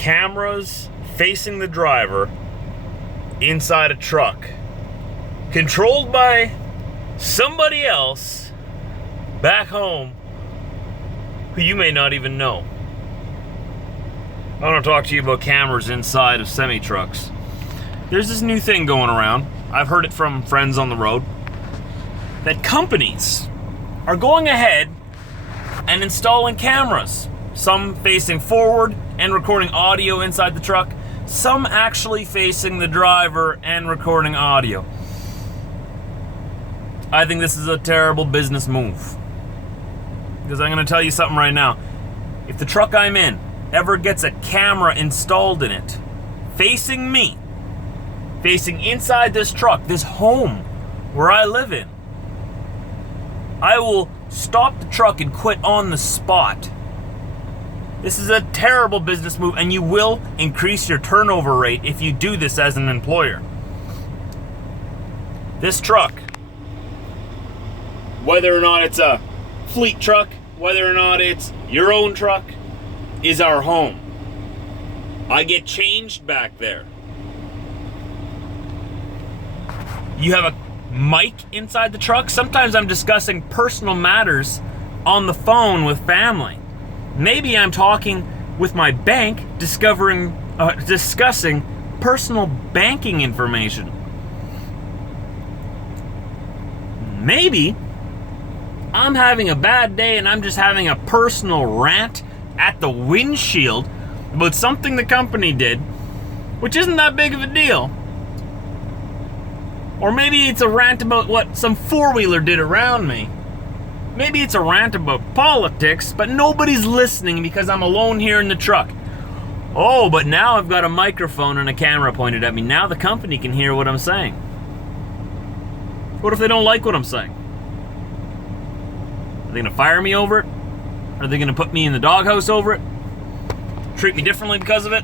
cameras facing the driver inside a truck, controlled by somebody else back home who you may not even know. I want to talk to you about cameras inside of semi-trucks. There's this new thing going around. I've heard it from friends on the road, that companies are going ahead and installing cameras. Some facing forward and recording audio inside the truck. Some actually facing the driver and recording audio. I think this is a terrible business move. Because I'm going to tell you something right now. If the truck I'm in ever gets a camera installed in it, facing me, facing inside this truck, this home where I live in, I will stop the truck and quit on the spot. This is a terrible business move, and you will increase your turnover rate if you do this as an employer. This truck, whether or not it's a fleet truck, whether or not it's your own truck, is our home. I get changed back there. You have a mic inside the truck. Sometimes I'm discussing personal matters on the phone with family. Maybe I'm talking with my bank, discussing personal banking information. Maybe I'm having a bad day and I'm just having a personal rant at the windshield about something the company did, which isn't that big of a deal. Or maybe it's a rant about what some four-wheeler did around me. Maybe it's a rant about politics, but nobody's listening because I'm alone here in the truck. Oh, but now I've got a microphone and a camera pointed at me. Now the company can hear what I'm saying. What if they don't like what I'm saying? Are they going to fire me over it? Are they going to put me in the doghouse over it? Treat me differently because of it?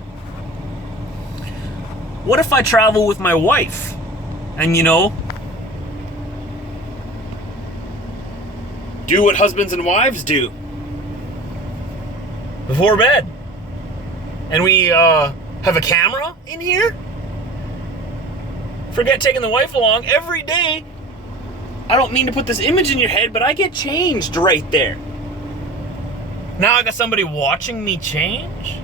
What if I travel with my wife? And do what husbands and wives do before bed. And we have a camera in here? Forget taking the wife along. Every day, I don't mean to put this image in your head, but I get changed right there. Now I got somebody watching me change?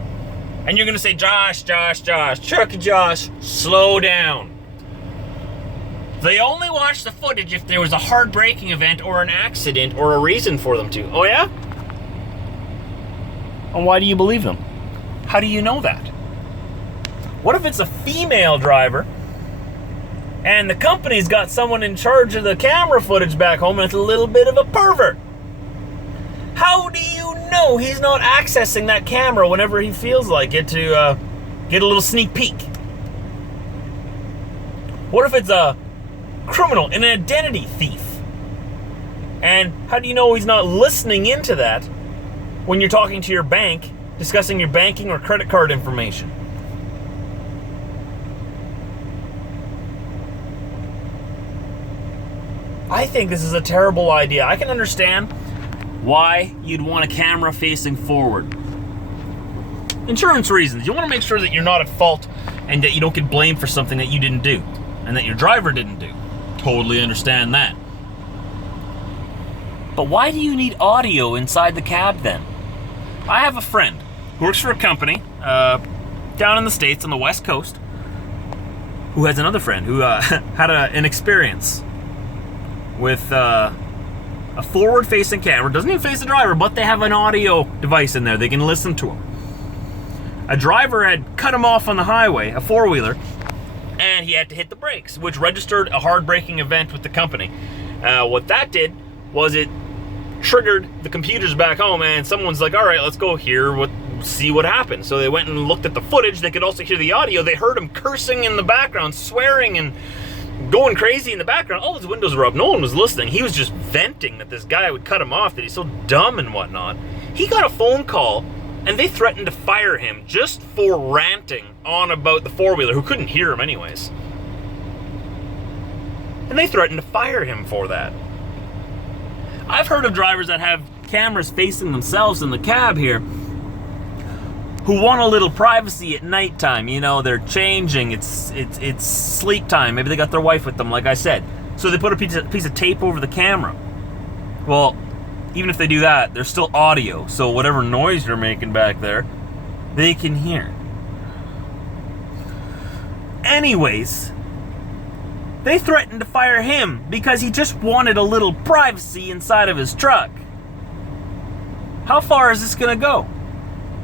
And you're going to say, Josh, Chucky Josh, slow down. They only watch the footage if there was a hard braking event or an accident or a reason for them to. Oh yeah? And why do you believe them? How do you know that? What if it's a female driver and the company's got someone in charge of the camera footage back home and it's a little bit of a pervert? How do you know he's not accessing that camera whenever he feels like it to get a little sneak peek? What if it's a criminal, an identity thief? And how do you know he's not listening into that when you're talking to your bank, discussing your banking or credit card information? I think this is a terrible idea. I can understand why you'd want a camera facing forward. Insurance reasons. You want to make sure that you're not at fault and that you don't get blamed for something that you didn't do and that your driver didn't do. Totally understand that. But why do you need audio inside the cab then? I have a friend who works for a company down in the States on the West Coast who has another friend who had an experience with a forward-facing camera. Doesn't even face the driver, but they have an audio device in there. They can listen to him. A driver had cut him off on the highway, a four-wheeler, and he had to hit the brakes, which registered a hard braking event with the company. What that did was it triggered the computers back home, and someone's like, all right, let's go see what happened. So they went and looked at the footage. They could also hear the audio. They heard him cursing in the background, swearing and going crazy in the background. All his windows were up. No one was listening. He was just venting that this guy would cut him off, that he's so dumb and whatnot. He got a phone call, and they threatened to fire him just for ranting on about the four-wheeler, who couldn't hear him anyways. And they threatened to fire him for that. I've heard of drivers that have cameras facing themselves in the cab here who want a little privacy at nighttime. You know, they're changing. It's sleep time. Maybe they got their wife with them, like I said. So they put a piece of tape over the camera. Well, even if they do that, there's still audio. So whatever noise you're making back there, they can hear. Anyways, they threatened to fire him because he just wanted a little privacy inside of his truck. How far is this gonna go?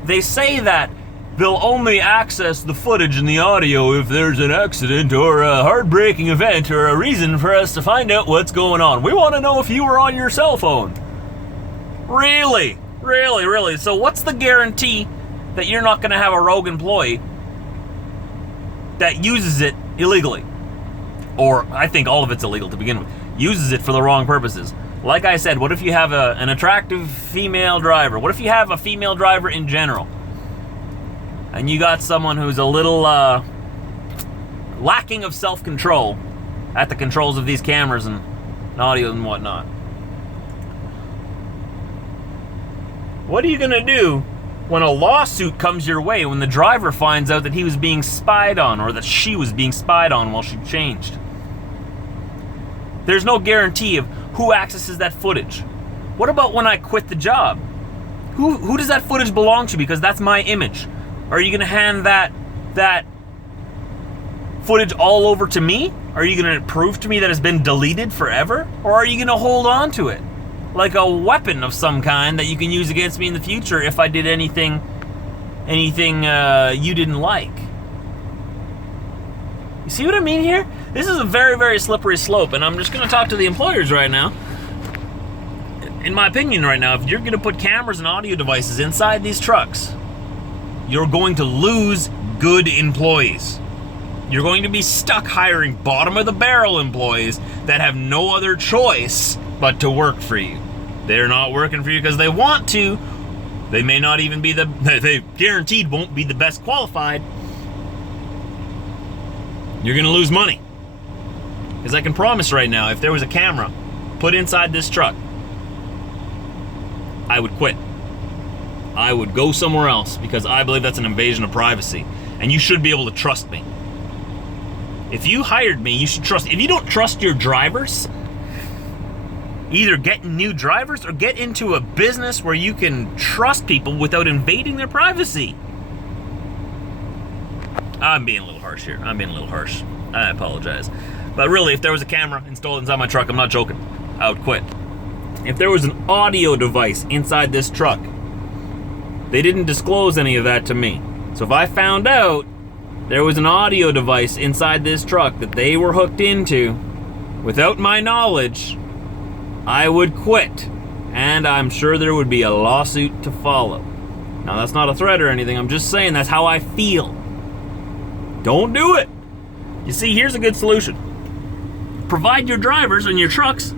They say that they'll only access the footage and the audio if there's an accident or a heartbreaking event or a reason for us to find out what's going on. We want to know if you were on your cell phone. Really? Really, really? So what's the guarantee that you're not going to have a rogue employee that uses it illegally? Or, I think all of it's illegal to begin with. Uses it for the wrong purposes. Like I said, what if you have an attractive female driver? What if you have a female driver in general? And you got someone who's a little lacking of self-control at the controls of these cameras and audio and whatnot. What are you gonna do when a lawsuit comes your way when the driver finds out that he was being spied on or that she was being spied on while she changed? There's no guarantee of who accesses that footage. What about when I quit the job? Who does that footage belong to? Because that's my image. Are you going to hand that footage all over to me? Are you going to prove to me that it's been deleted forever? Or are you going to hold on to it like a weapon of some kind that you can use against me in the future if I did anything you didn't like? You see what I mean here? This is a very, very slippery slope, and I'm just going to talk to the employers right now. In my opinion right now, if you're going to put cameras and audio devices inside these trucks, you're going to lose good employees. You're going to be stuck hiring bottom-of-the-barrel employees that have no other choice but to work for you. They're not working for you because they want to. They may not even be they guaranteed won't be the best qualified. You're going to lose money. Because I can promise right now, if there was a camera put inside this truck, I would quit. I would go somewhere else because I believe that's an invasion of privacy. And you should be able to trust me. If you hired me, you should trust. If you don't trust your drivers, either get new drivers or get into a business where you can trust people without invading their privacy. I'm being a little harsh here. I apologize. But really, if there was a camera installed inside my truck, I'm not joking, I would quit. If there was an audio device inside this truck, they didn't disclose any of that to me. So if I found out there was an audio device inside this truck that they were hooked into without my knowledge, I would quit. And I'm sure there would be a lawsuit to follow. Now, that's not a threat or anything. I'm just saying that's how I feel. Don't do it. You see, here's a good solution. Provide your drivers and your trucks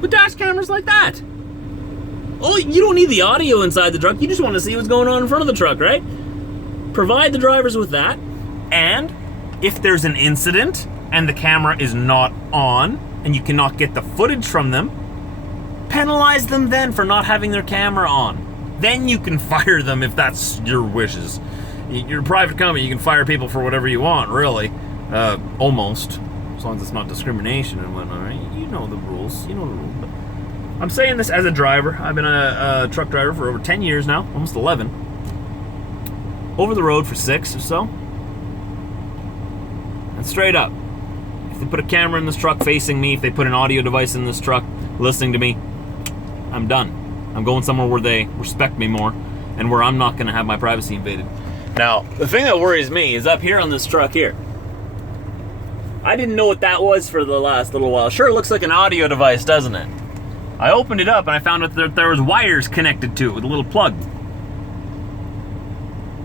with dash cameras like that. Oh, you don't need the audio inside the truck. You just want to see what's going on in front of the truck, right? Provide the drivers with that. And if there's an incident and the camera is not on and you cannot get the footage from them, penalize them then for not having their camera on. Then you can fire them if that's your wishes. You're a private company, you can fire people for whatever you want, really. Almost. As long as it's not discrimination and whatnot, right? You know the rules. But I'm saying this as a driver. I've been a truck driver for over 10 years now, almost 11. Over the road for 6 or so. And straight up, if they put a camera in this truck facing me, if they put an audio device in this truck listening to me, I'm done. I'm going somewhere where they respect me more and where I'm not going to have my privacy invaded. Now, the thing that worries me is up here on this truck here. I didn't know what that was for the last little while. Sure, it looks like an audio device, doesn't it? I opened it up and I found out that there was wires connected to it with a little plug.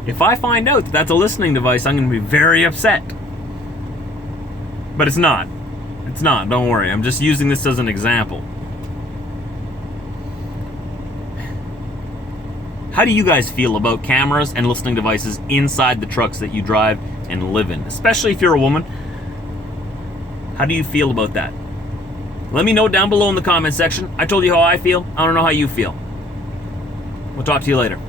If I find out that that's a listening device, I'm going to be very upset. But it's not. It's not, don't worry. I'm just using this as an example. How do you guys feel about cameras and listening devices inside the trucks that you drive and live in? Especially if you're a woman. How do you feel about that? Let me know down below in the comment section. I told you how I feel. I don't know how you feel. We'll talk to you later.